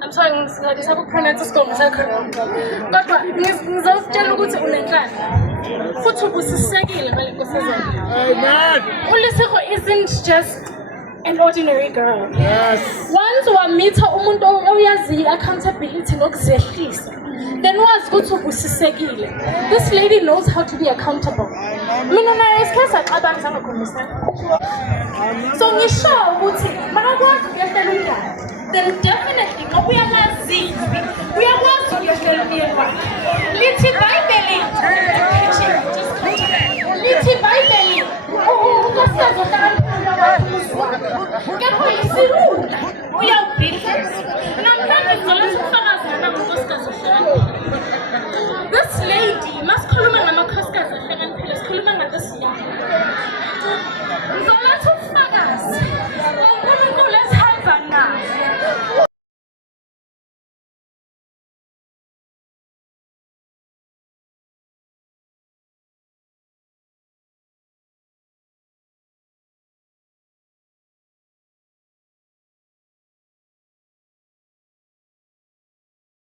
I'm sorry ngisakupronounce isigoma sakho. Kodwa ngizokutshela ukuthi unenhlahla. Futhi ubusisekile ngale nkosazana. Amen. uLesego isn't just an ordinary girl. Yes. Once wamitha umuntu oyazi accountability nokuzehlisa, then wazi ukuthi ubusisekile. This lady knows how to be accountable. Mina naye isikhathi saxabana sangakhulumisa. So ngisho ukuthi makakwazi ukuyahlela umngane, then definitely ngoba uyamazi